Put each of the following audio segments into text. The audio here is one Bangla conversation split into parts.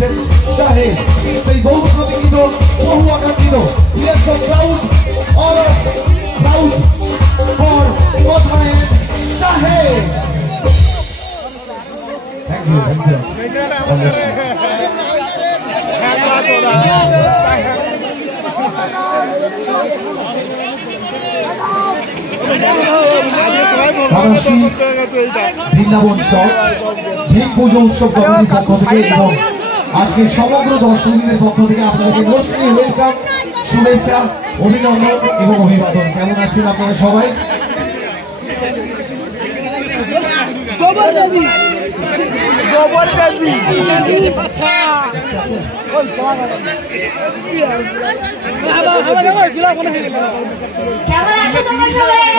করেছেন শাহেদ সেই বহু প্রতীক্ষিত বহু আকাঙ্ক্ষিত প্রাউড ফর কোথায় শাহেদ। থ্যাংক ইউ বৃন্দাবন চক ভীম পুজো উৎসব কমিটির পক্ষ থেকে এবং আজকে সমগ্র দর্শকদের পক্ষ থেকে আপনাদেরকে মোস্টলি ওয়েলকাম, শুভেচ্ছা, অভিনন্দন এবং অভিবাদন। কেমন আছেন আপনারা সবাই?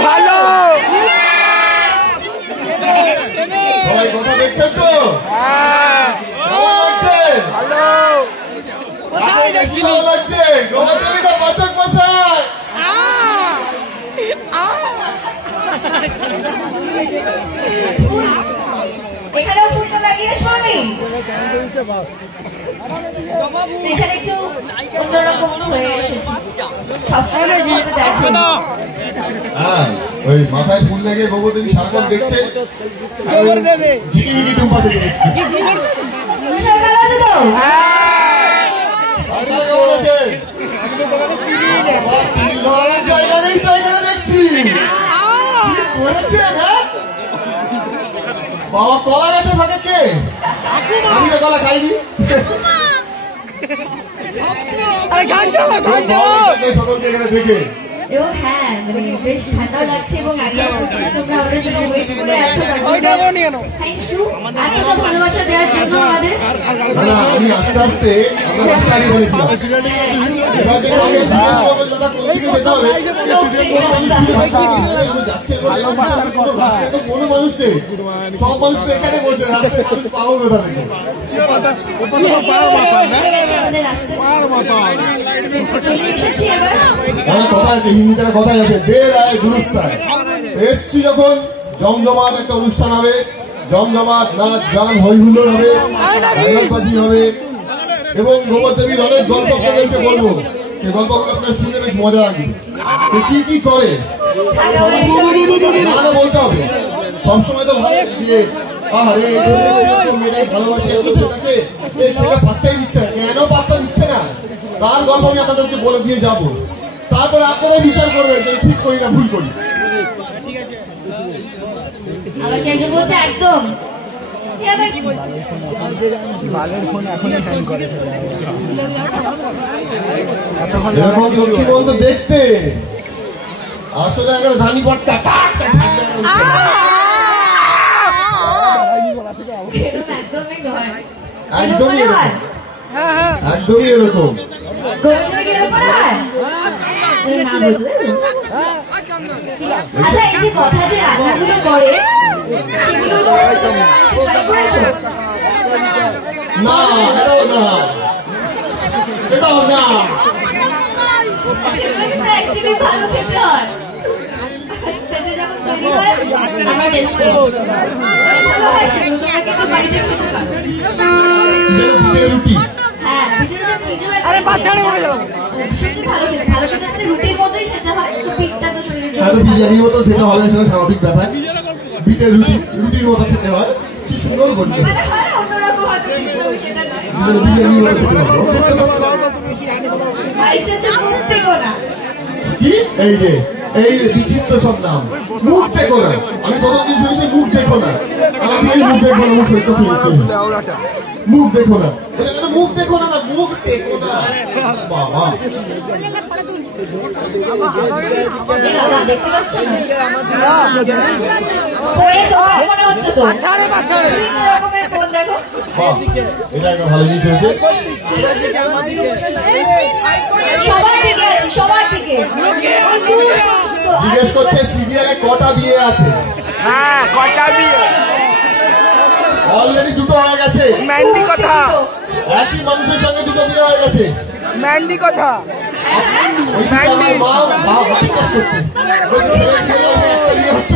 ভালো সবাই কথা দেখছেন তো? ভালো লাগছে। গোবরদেবীটা বাচক মশাই এখানেও ফুটটা লাগিয়ে স্বামী এখানে একটু অন্যরকম হয়ে এসেছি। হ্যাঁ, ওই মাথায় ফুল লেগে গোবরদেবী সারাক্ষণ দেখছে। ঝিকিমিকি টুম্পা থেকে এসছে। জায়গা নেই জায়গা দেখছি বাবা। কলা গাছে থাকে কে? আমি তো কলা খাইনি। সকলকে এখানে দেখে এবং হ্যাঁ বেশ ঠান্ডা লাগছে এবং ভালোবাসা দেওয়ার জন্য আমাদের আমি আস্তে আস্তে কোনো মানুষ নেই, সব মানুষ এখানে বসে পাবো কোথা থেকে? কথা আছে, হিন্দিতে কথাই আছে, দের আয় দুরুস্তায়। এসছি যখন জমজমাট একটা অনুষ্ঠান হবে, জমজমাট নাচ গান হই হুল্লোড় হবে, গানবাজি হবে এবং গোবরদেবীর অনেক গল্প আপনাদেরকে বলবো। সেই গল্পগুলো আপনার শুনে বেশ মজা লাগবে। কি কি করে না বলতে হবে, সবসময় তো ভালো দিয়ে আরে মেয়েটাই ভালোবাসে ছেলে পাত্তাই দিচ্ছে না। কেন পাত্তা দিচ্ছে না তার গল্প আমি আপনাদেরকে বলে দিয়ে যাবো, তারপরে আপনারাই বিচার করবেন যে ঠিক করি না ভুল করি। একদম দেখতে আসলে এখন ধানি পটকা একদমই এরকম। আচ্ছা এই যে কথা যে রান্নাগুলো করে না, এটাও না, এটাও না। ভালো খেতে হয় সেটা যখন তৈরি হয় আমার রুটি রুটির মতোই খেতে হয়, পিঠটা তো শরীরের জন্য বিরিয়ানির মতো খেতে হবে, সেটা স্বাভাবিক ব্যাপার। বিটের রুটি রুটির মতো খেতে হয়, কি সুন্দর বলছে। অন্যরকম হয়তো সেটা নয়, বিরিয়ানির মতো খেতে হবে। কি এই যে এই বিচিত্র সব নাম, মুখ দেখো না। আমি প্রথমদিন শুনেছি মুখ দেখো না, মুখ দেখো না, মুখ সত্য শুনেছি মুখ দেখো না, মুখ দেখো না, মুখ দেখো না বাবা। এটা একটা ভালো জিনিস হয়েছে। জিজ্ঞেস করছে সিরিয়ালে কটা বিয়ে আছে? হ্যাঁ কটা বিয়ে? অলরেডি দুটো হয়ে গেছে। ম্যান্ডি কথা, একই মানুষের সঙ্গে দুটো বিয়ে হয়ে গেছে। ম্যান্ডি কথা, মা জিজ্ঞেস করছে একটা বিয়ে হচ্ছে